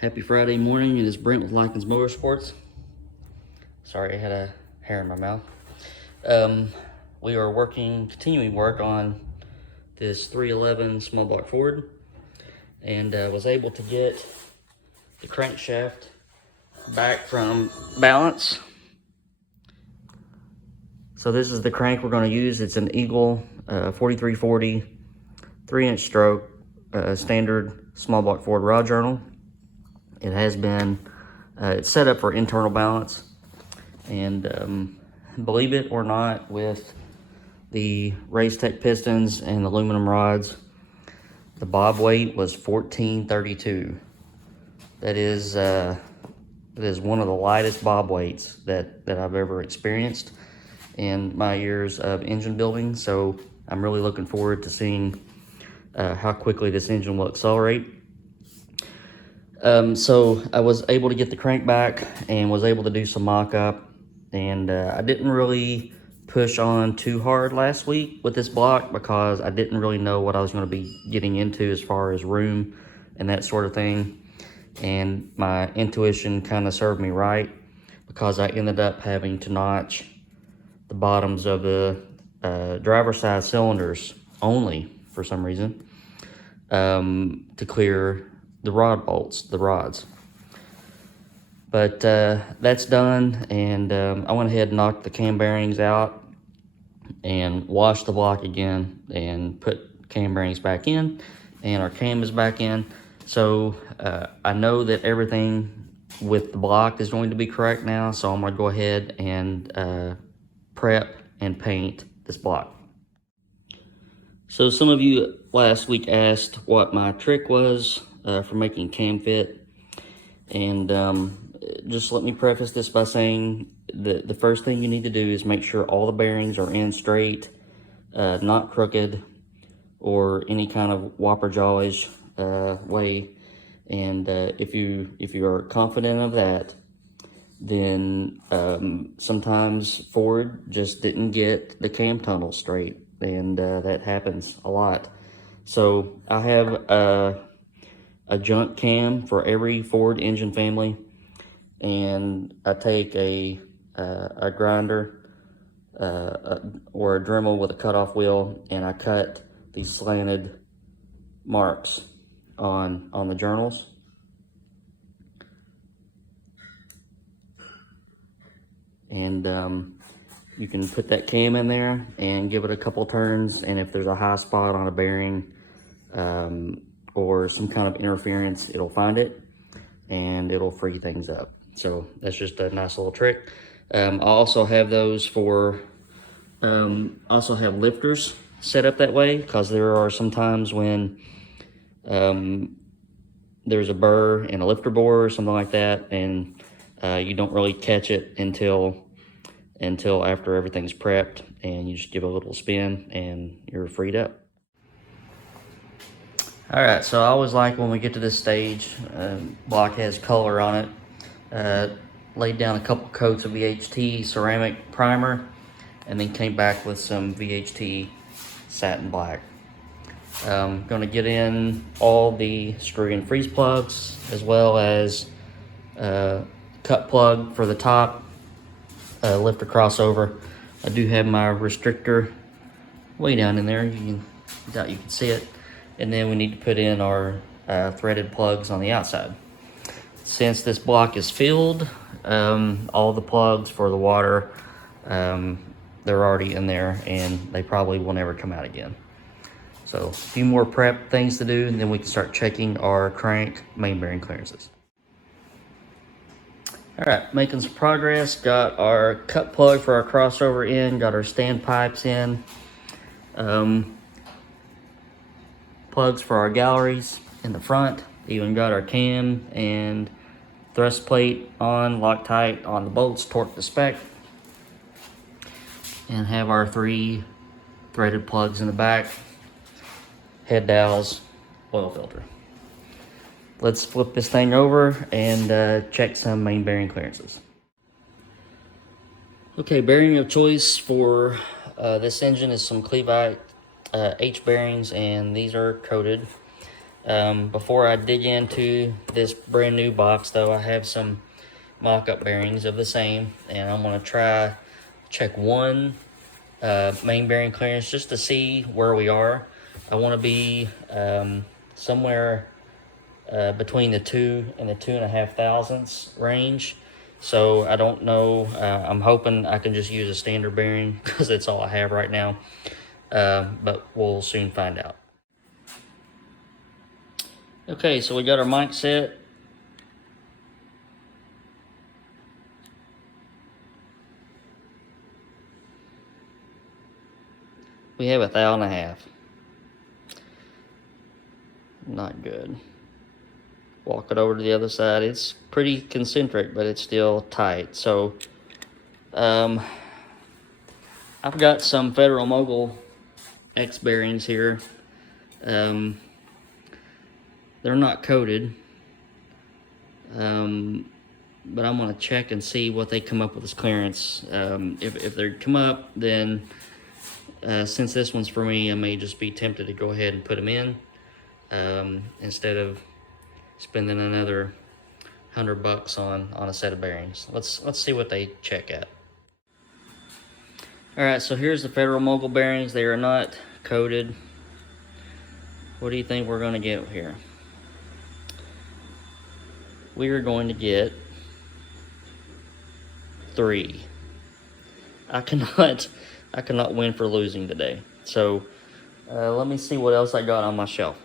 Happy Friday morning. It is Brent with Lykins Motorsports. Sorry, I had a hair in my mouth. We are continuing work on this 311 small block Ford, and was able to get the crankshaft back from balance. So this is the crank we're going to use. It's an Eagle 4340 3-inch stroke standard small block Ford rod journal. It has been, it's set up for internal balance, and believe it or not, with the Race Tech pistons and aluminum rods, the bob weight was 1432. That is one of the lightest bob weights that I've ever experienced in my years of engine building. So I'm really looking forward to seeing how quickly this engine will accelerate. So I was able to get the crank back and was able to do some mock-up, and I didn't really push on too hard last week with this block because I didn't really know what I was going to be getting into as far as room and that sort of thing, and my intuition kind of served me right because I ended up having to notch the bottoms of the driver's side cylinders only for some reason to clear the rod bolts, the rods. But that's done, and I went ahead and knocked the cam bearings out and washed the block again and put cam bearings back in, and our cam is back in. So I know that everything with the block is going to be correct now, so I'm going to go ahead and prep and paint this block. So some of you last week asked what my trick was for making cam fit, and just let me preface this by saying that the first thing you need to do is make sure all the bearings are in straight, not crooked or any kind of whopper jawish way. And if you are confident of that, then sometimes Ford just didn't get the cam tunnel straight, and that happens a lot. So I have a junk cam for every Ford engine family, and I take a grinder or a Dremel with a cutoff wheel, and I cut these slanted marks on the journals. And you can put that cam in there and give it a couple turns, and if there's a high spot on a bearing or some kind of interference, it'll find it and it'll free things up. So that's just a nice little trick. I also have those for, also have lifters set up that way, because there are some times when there's a burr in a lifter bore or something like that, and you don't really catch it until after everything's prepped, and you just give it a little spin and you're freed up. All right, so I always like when we get to this stage, block has color on it, laid down a couple coats of VHT ceramic primer, and then came back with some VHT satin black. Gonna get in all the screw and freeze plugs, as well as cut plug for the top lifter crossover. I do have my restrictor way down in there. You can see it. And then we need to put in our threaded plugs on the outside. Since this block is filled, all the plugs for the water, they're already in there, and they probably will never come out again. So a few more prep things to do, and then we can start checking our crank main bearing clearances. All right, making some progress. Got our cut plug for our crossover in, got our stand pipes in, plugs for our galleries in the front, even got our cam and thrust plate on, Loctite on the bolts, torque to spec, and have our 3 threaded plugs in the back, head dowels, oil filter. Let's flip this thing over and check some main bearing clearances. Okay, bearing of choice for this engine is some Clevite H bearings, and these are coated. Before I dig into this brand new box though, I have some mock-up bearings of the same, and I'm going to check one main bearing clearance just to see where we are. I want to be somewhere between the 2 and the 2.5 thousandths range. So I don't know. I'm hoping I can just use a standard bearing because that's all I have right now. But we'll soon find out. Okay, so we got our mic set. We have 1.5 thou. Not good. Walk it over to the other side. It's pretty concentric, but it's still tight. So I've got some Federal Mogul X bearings here. They're not coated, but I'm going to check and see what they come up with as clearance. If they come up, then since this one's for me, I may just be tempted to go ahead and put them in instead of spending another $100 on a set of bearings. Let's see what they check at. All right, so here's the Federal Mogul bearings. They are not coated. What do you think we're going to get here? We are going to get 3. I cannot win for losing today. So let me see what else I got on my shelf.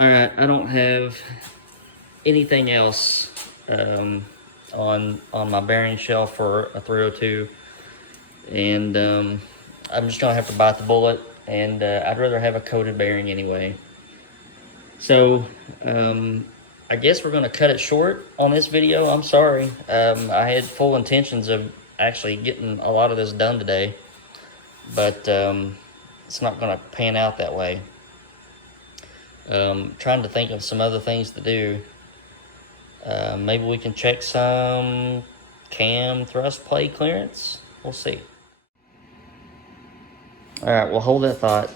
All right, I don't have anything else on my bearing shelf for a 302, and I'm just gonna have to bite the bullet. And I'd rather have a coated bearing anyway. So I guess we're gonna cut it short on this video. I'm sorry. I had full intentions of actually getting a lot of this done today, but it's not gonna pan out that way. Trying to think of some other things to do. Maybe we can check some cam thrust plate clearance. We'll see. All right, well, hold that thought.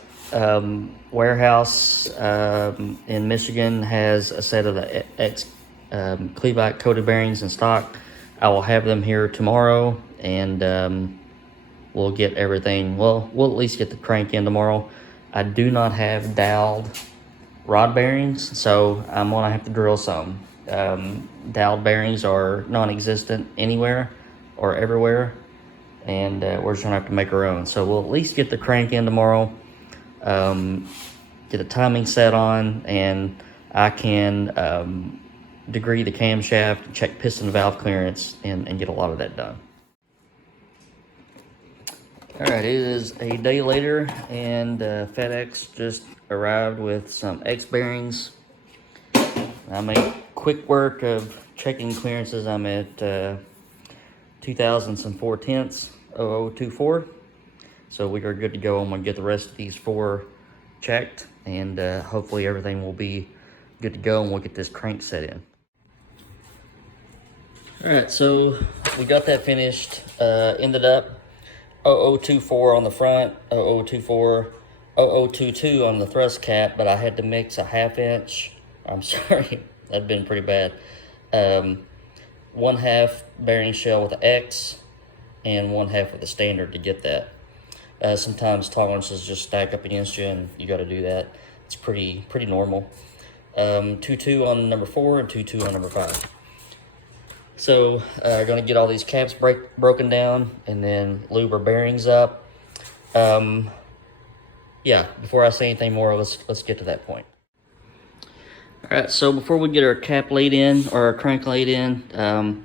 Warehouse in Michigan has a set of the X Cleveback coated bearings in stock. I will have them here tomorrow, and we'll get everything. Well, we'll at least get the crank in tomorrow. I do not have doweled rod bearings, so I'm gonna have to drill some. Doweled bearings are non-existent anywhere or everywhere, and we're just gonna have to make our own. So we'll at least get the crank in tomorrow, get the timing set on, and I can degree the camshaft, check piston valve clearance, and get a lot of that done. All right, it is a day later, and FedEx just arrived with some X bearings. I made quick work of checking clearances. I'm at 2 thousandths and 4 tenths, 0024. So we are good to go. I'm gonna get the rest of these 4 checked, and hopefully everything will be good to go, and we'll get this crank set in. All right, so we got that finished. Ended up 0024 on the front, 0024, 0022 on the thrust cap, but I had to mix a 1/2 inch. I'm sorry, that'd been pretty bad. 1/2 bearing shell with an X and 1/2 with a standard to get that. Sometimes tolerances just stack up against you, and you got to do that. It's pretty normal. 2.2 on number 4 and 2.2 on number 5. So going to get all these caps broken down and then lube our bearings up. Yeah, before I say anything more, let's get to that point. All right, so before we get our cap laid in, or our crank laid in, want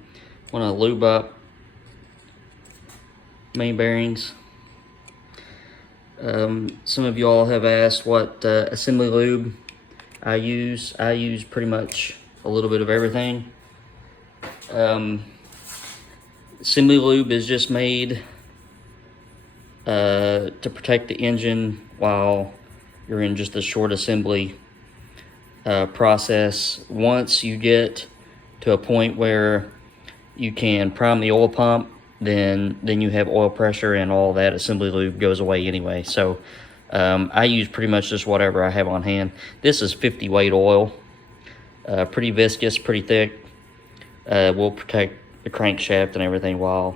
to lube up main bearings. Some of y'all have asked what assembly lube I use. I use pretty much a little bit of everything. Assembly lube is just made to protect the engine while you're in just a short assembly process. Once you get to a point where you can prime the oil pump, then you have oil pressure, and all that assembly lube goes away anyway. So I use pretty much just whatever I have on hand. This is 50 weight oil, pretty viscous, pretty thick. Will protect the crankshaft and everything while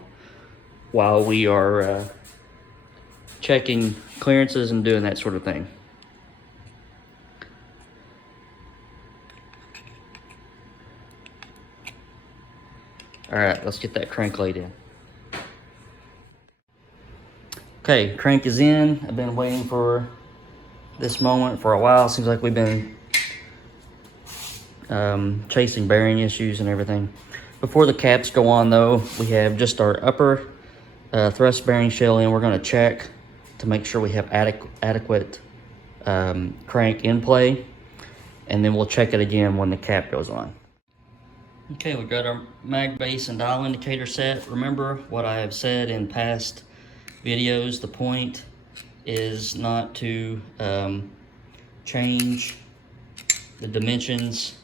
we are checking clearances and doing that sort of thing. All right, let's get that crank laid in. Okay, crank is in. I've been waiting for this moment for a while. Seems like we've been chasing bearing issues and everything. Before the caps go on though, we have just our upper thrust bearing shell in. We're going to check to make sure we have adequate crank in play, and then we'll check it again when the cap goes on. Okay, we got our mag base and dial indicator set. Remember what I have said in past videos, the point is not to change the dimensions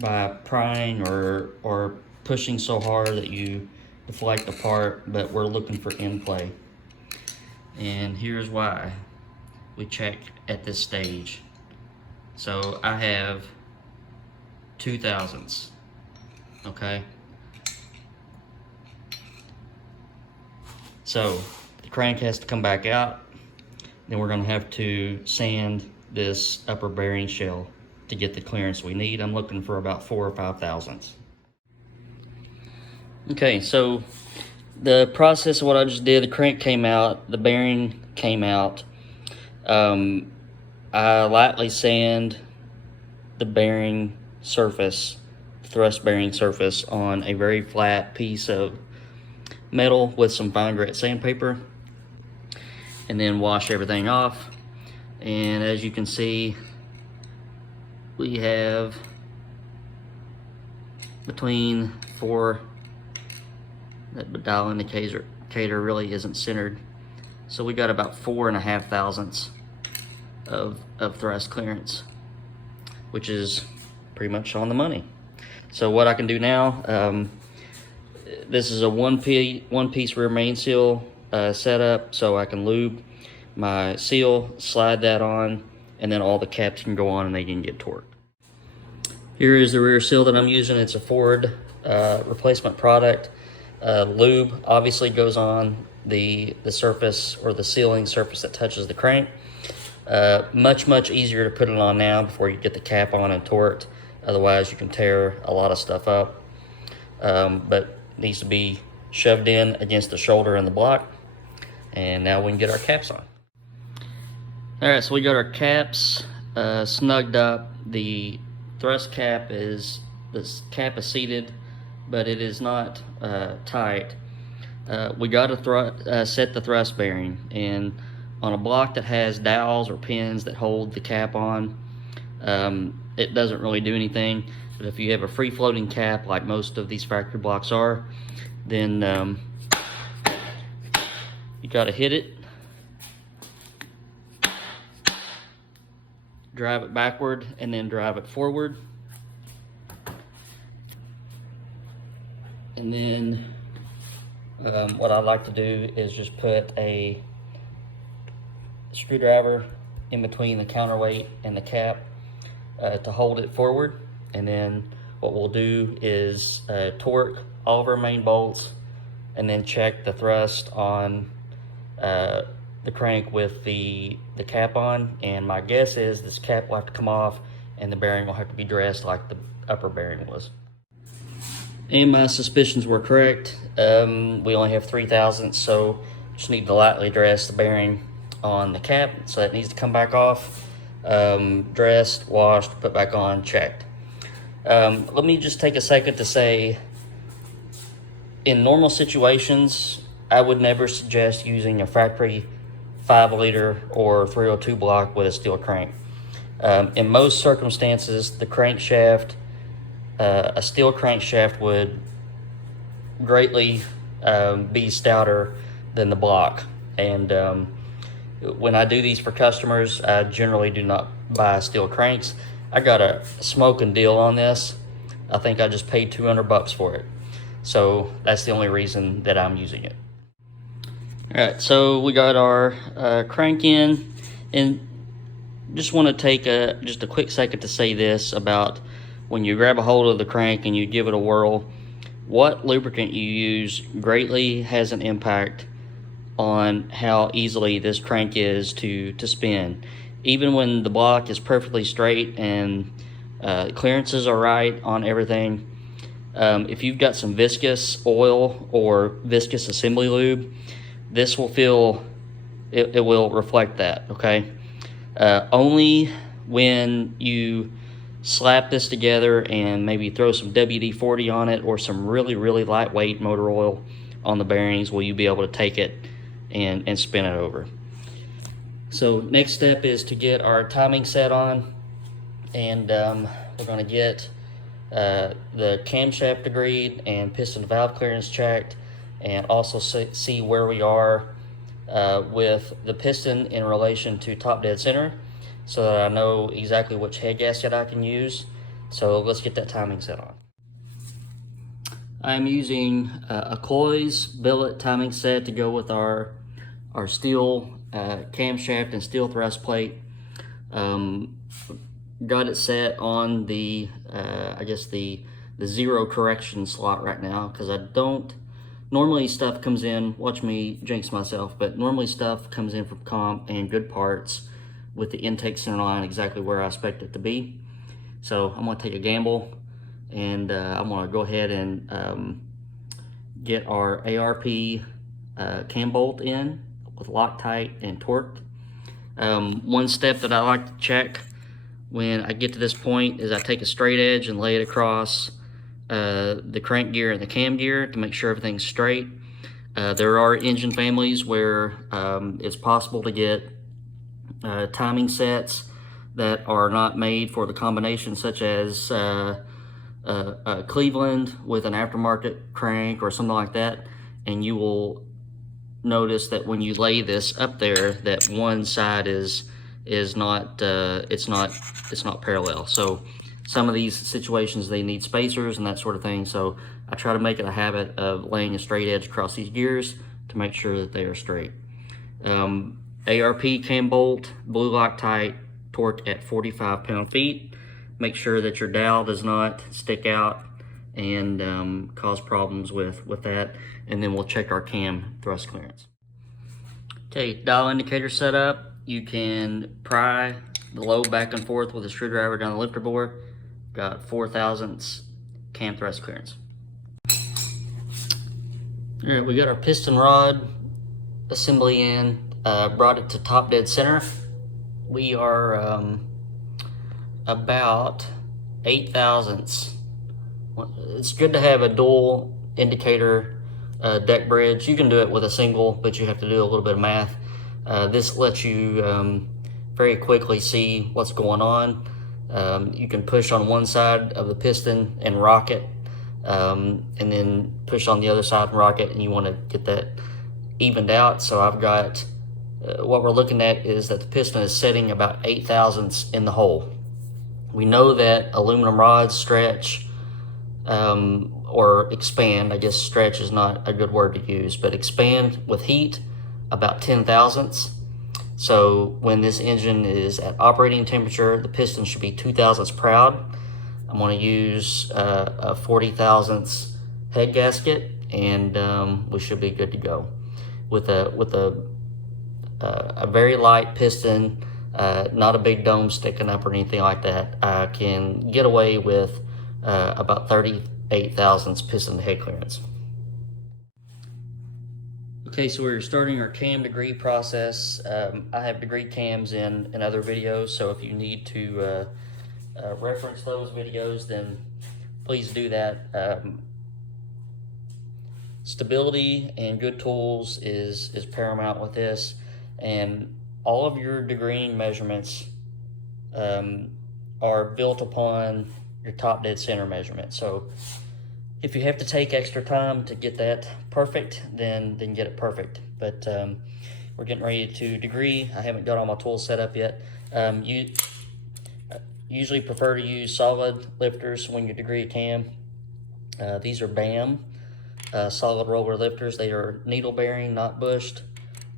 by prying or pushing so hard that you deflect the part, but we're looking for in play. And here's why we check at this stage. So I have 2 thousandths, okay? So the crank has to come back out. Then we're gonna have to sand this upper bearing shell to get the clearance we need. I'm looking for about 4 or 5 thousandths. Okay, so the process of what I just did, the crank came out, the bearing came out. I lightly sand the bearing surface, thrust bearing surface, on a very flat piece of metal with some fine grit sandpaper, and then wash everything off. And as you can see, we have between 4, that dial indicator really isn't centered, so we got about 4.5 thousandths of thrust clearance, which is pretty much on the money. So what I can do now, this is a one piece rear main seal setup, so I can lube my seal, slide that on, and then all the caps can go on and they can get torqued. Here is the rear seal that I'm using. It's a Ford replacement product. Lube obviously goes on the surface, or the sealing surface that touches the crank. Much easier to put it on now before you get the cap on and torqued. Otherwise you can tear a lot of stuff up. But it needs to be shoved in against the shoulder in the block. And now we can get our caps on. All right, so we got our caps snugged up. The thrust cap is, seated, but it is not tight. We got to set the thrust bearing, and on a block that has dowels or pins that hold the cap on, it doesn't really do anything. But if you have a free floating cap like most of these factory blocks are, then you got to hit it, drive it backward, and then drive it forward. And then what I like to do is just put a screwdriver in between the counterweight and the cap to hold it forward. And then what we'll do is torque all of our main bolts, and then check the thrust on the crank with the cap on. And my guess is this cap will have to come off and the bearing will have to be dressed like the upper bearing was. And my suspicions were correct. We only have 3 thousandths, so just need to lightly dress the bearing on the cap. So that needs to come back off, dressed, washed, put back on, checked. Let me just take a second to say, in normal situations, I would never suggest using a factory 5-liter or 302 block with a steel crank. In most circumstances, the crankshaft, a steel crankshaft would greatly be stouter than the block. And when I do these for customers, I generally do not buy steel cranks. I got a smoking deal on this. I think I just paid $200 for it. So that's the only reason that I'm using it. All right, so we got our crank in, and just want to take just a quick second to say this about when you grab a hold of the crank and you give it a whirl. What lubricant you use greatly has an impact on how easily this crank is to spin. Even when the block is perfectly straight and clearances are right on everything, if you've got some viscous oil or viscous assembly lube, this will feel, it will reflect that, okay? Only when you slap this together and maybe throw some WD-40 on it or some really lightweight motor oil on the bearings will you be able to take it and spin it over. So next step is to get our timing set on, and we're going to get the camshaft agreed and piston valve clearance checked, and also see where we are with the piston in relation to top dead center, so that I know exactly which head gasket I can use. So let's get that timing set on. I'm using a Coy's billet timing set to go with our steel camshaft and steel thrust plate. Got it set on the I guess the zero correction slot right now, because I don't normally stuff comes in, watch me jinx myself, but normally stuff comes in from comp and good parts with the intake center line exactly where I expect it to be. So I'm going to take a gamble, and I'm going to go ahead and get our ARP cam bolt in with Loctite and torque. One step that I like to check when I get to this point is I take a straight edge and lay it across the crank gear and the cam gear to make sure everything's straight. There are engine families where it's possible to get timing sets that are not made for the combination, such as Cleveland with an aftermarket crank or something like that, and you will notice that when you lay this up there, that one side is not it's not parallel. So some of these situations, they need spacers and that sort of thing. So I try to make it a habit of laying a straight edge across these gears to make sure that they are straight. ARP cam bolt, blue Loctite, torque at 45 pound-feet. Make sure that your dowel does not stick out and cause problems with that. And then we'll check our cam thrust clearance. Okay, dial indicator set up. You can pry the lobe back and forth with a screwdriver down the lifter bore. Got 4/1000 cam thrust clearance. All right, we got our piston rod assembly in. Brought it to top dead center. We are about 8/1000. It's good to have a dual indicator deck bridge. You can do it with a single, but you have to do a little bit of math. This lets you very quickly see what's going on. You can push on one side of the piston and rock it, and then push on the other side and rock it, and you want to get that evened out. So I've got, what we're looking at is that the piston is setting about 8/1000 in the hole. We know that aluminum rods stretch or expand. I guess stretch is not a good word to use, but expand with heat about 10/1000. So when this engine is at operating temperature, the piston should be 2/1000 proud. I'm going to use a 40/1000 head gasket, and we should be good to go. With a very light piston, not a big dome sticking up or anything like that, I can get away with about 38/1000 piston to head clearance. Okay, so we're starting our cam degree process. I have degree cams in other videos, so if you need to reference those videos, then please do that. Stability and good tools is paramount with this, and all of your degreeing measurements are built upon your top dead center measurement. So if you have to take extra time to get that perfect, then get it perfect. But we're getting ready to degree. I haven't got all my tools set up yet. You usually prefer to use solid lifters when you degree a cam. These are BAM solid roller lifters. They are needle bearing, not bushed.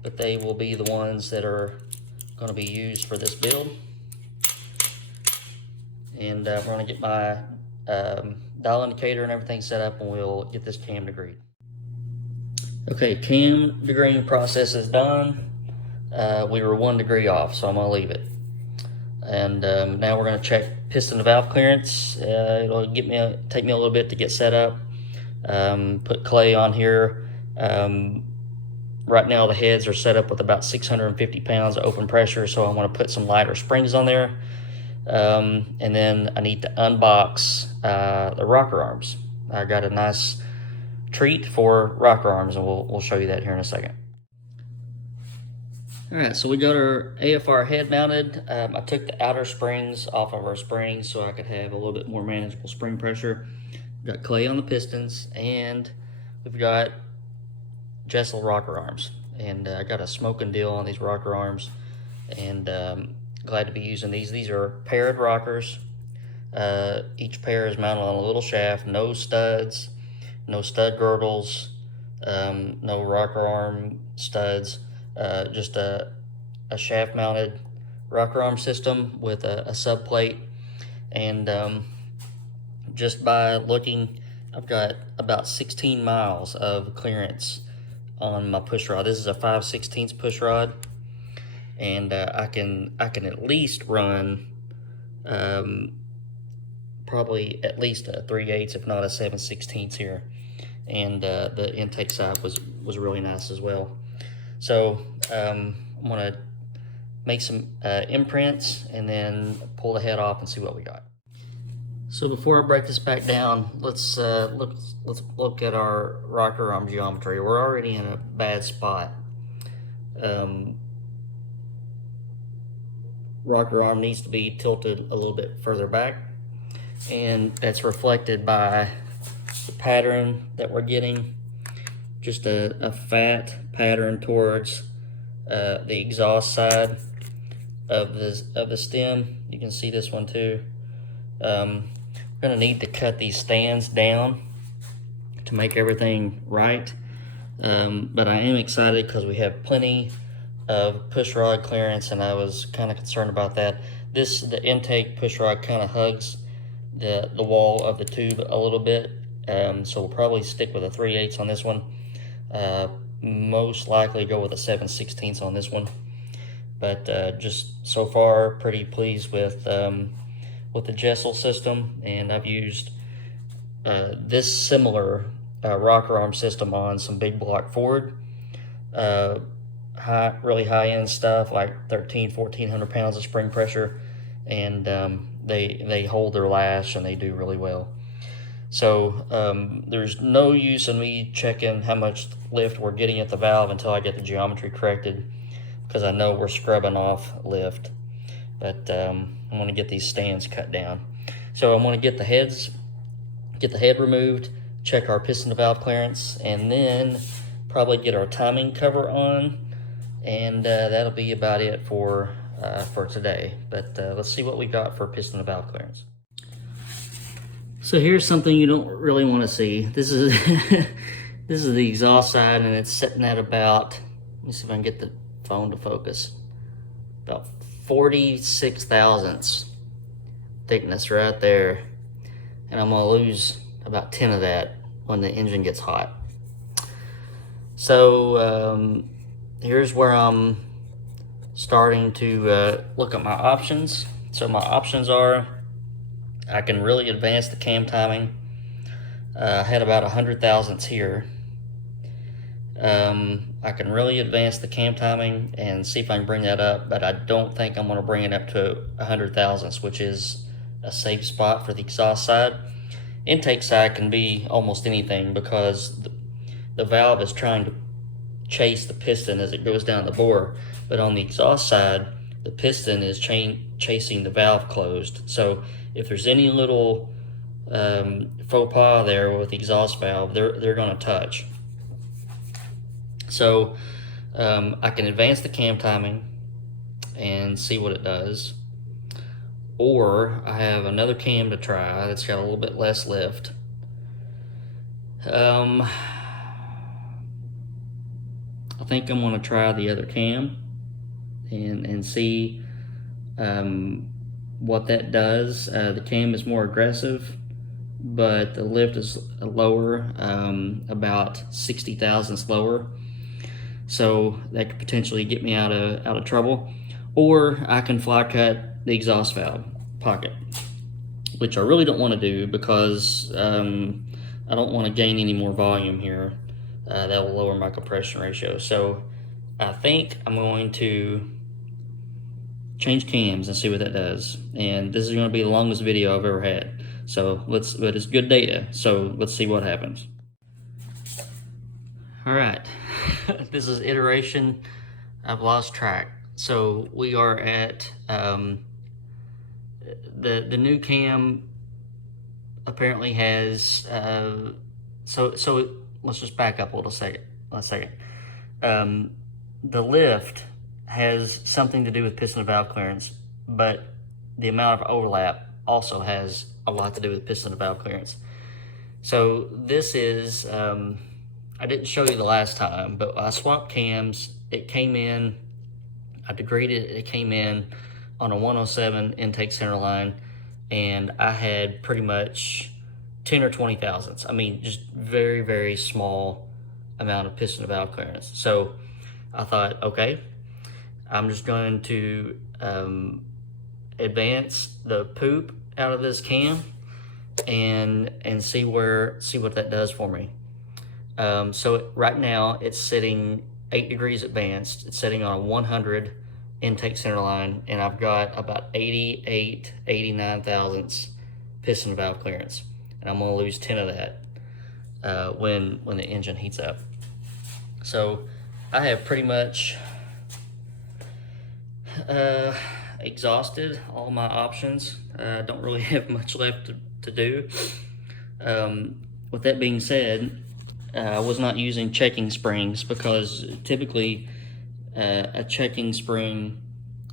but they will be the ones that are going to be used for this build. And we're going to get my dial indicator and everything set up, and we'll get this cam degreed. Okay, cam degreeing process is done. We were 1 degree off, so I'm going to leave it. And now we're going to check piston to valve clearance. It'll take me a little bit to get set up. Put clay on here. Right now the heads are set up with about 650 pounds of open pressure, so I want to put some lighter springs on there. And then I need to unbox the rocker arms. I got a nice treat for rocker arms, and we'll show you that here in a second. All right, so we got our AFR head mounted. I took the outer springs off of our springs so I could have a little bit more manageable spring pressure. Got clay on the pistons, and we've got Jessel rocker arms. And I got a smoking deal on these rocker arms, and glad to be using these. These are paired rockers. Each pair is mounted on a little shaft, no studs, no stud girdles, no rocker arm studs. Just a shaft mounted rocker arm system with a sub plate. And just by looking, I've got about 16 miles of clearance on my push rod. This is a 5/16 push rod, and I can at least run probably at least a 3/8, if not a 7/16 here. And the intake side was really nice as well. So I'm gonna make some imprints and then pull the head off and see what we got. So before I break this back down, let's look at our rocker arm geometry. We're already in a bad spot. Rocker arm needs to be tilted a little bit further back, and that's reflected by the pattern that we're getting. Just a fat pattern towards the exhaust side of the stem. You can see this one too. We're gonna need to cut these stands down to make everything right. But I am excited because we have plenty of push rod clearance, and I was kind of concerned about that. The intake push rod kind of hugs the wall of the tube a little bit, so we'll probably stick with a 3/8 on this one. Most likely go with a 7/16 on this one, but just so far pretty pleased with the Jessel system. And I've used this similar rocker arm system on some big block Ford, really high-end stuff like 1,400 pounds of spring pressure, and they hold their lash and they do really well. So there's no use in me checking how much lift we're getting at the valve until I get the geometry corrected, because I know we're scrubbing off lift. But I'm going to get these stands cut down. So I'm going to get the head removed, check our piston to valve clearance, and then probably get our timing cover on, and that'll be about it for today. But let's see what we got for piston to valve clearance. So here's something you don't really want to see. This is this is the exhaust side, and it's sitting at about, let me see if I can get the phone to focus, about 46 thousandths thickness right there. And I'm gonna lose about 10 of that when the engine gets hot. So here's where I'm starting to look at my options. So my options are, I can really advance the cam timing. I had about 100 thousandths here. I can really advance the cam timing and see if I can bring that up, but I don't think I'm going to bring it up to 100 thousandths, which is a safe spot for the exhaust side. Intake side can be almost anything, because the valve is trying to chase the piston as it goes down the bore, but on the exhaust side, the piston is chasing the valve closed. So if there's any little faux pas there with the exhaust valve, they're going to touch. So I can advance the cam timing and see what it does, or I have another cam to try that's got a little bit less lift. I think I'm gonna try the other cam and see what that does. The cam is more aggressive, but the lift is lower, about 60 thousandths lower. So that could potentially get me out of trouble. Or I can fly cut the exhaust valve pocket, which I really don't want to do because I don't want to gain any more volume here. That will lower my compression ratio. So I think I'm going to change cams and see what that does. And this is going to be the longest video I've ever had. So but it's good data. So let's see what happens. All right, this is iteration. I've lost track. So we are at the new cam apparently has so let's just back up a second. The lift has something to do with piston and valve clearance, but the amount of overlap also has a lot to do with piston and valve clearance. So this is I didn't show you the last time, but I swapped cams. It came in, I degraded it, it came in on a 107 intake center line, and I had pretty much 10 or 20 thousandths. I mean, just very, very small amount of piston and valve clearance. So I thought, okay, I'm just going to advance the poop out of this cam and see what that does for me. So right now it's sitting 8 degrees advanced. It's sitting on a 100 intake center line, and I've got about 88, 89 thousandths piston valve clearance, and I'm gonna lose 10 of that when the engine heats up. So I have pretty much exhausted all my options. Don't really have much left to do. With that being said, I was not using checking springs because typically a checking spring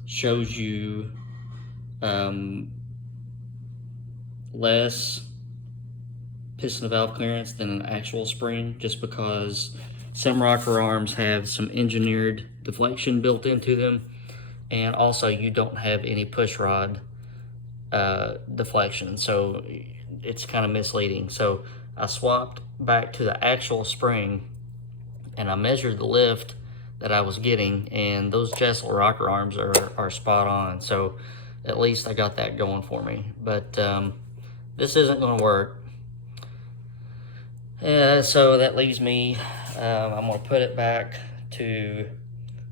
shows you less piston valve clearance than an actual spring, just because some rocker arms have some engineered deflection built into them, and also you don't have any push rod deflection, so it's kind of misleading. So I swapped back to the actual spring and I measured the lift that I was getting, and those Jessel rocker arms are spot on. So at least I got that going for me. But this isn't going to work. So that leaves me, I'm going to put it back to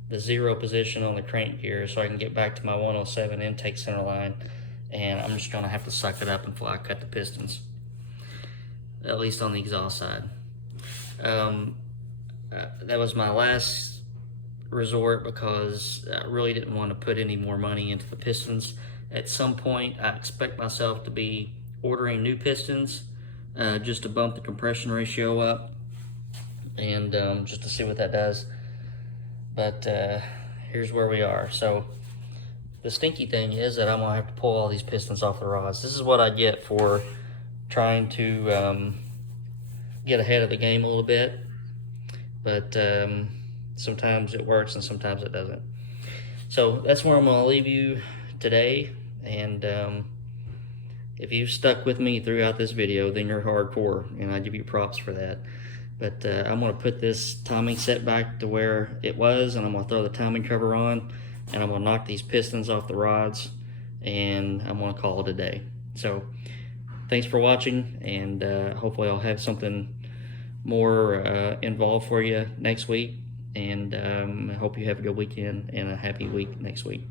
the 0 position on the crank gear so I can get back to my 107 intake center line, and I'm just going to have to suck it up and fly cut the pistons, at least on the exhaust side. That was my last resort because I really didn't want to put any more money into the pistons. At some point, I expect myself to be ordering new pistons just to bump the compression ratio up and just to see what that does. But here's where we are. So the stinky thing is that I'm gonna have to pull all these pistons off the rods. This is what I get for trying to get ahead of the game a little bit, but sometimes it works and sometimes it doesn't. So that's where I'm going to leave you today, and if you've stuck with me throughout this video, then you're hardcore, and I give you props for that. But I'm going to put this timing set back to where it was, and I'm going to throw the timing cover on, and I'm going to knock these pistons off the rods, and I'm going to call it a day. So thanks for watching, and hopefully I'll have something more involved for you next week, and I hope you have a good weekend and a happy week next week.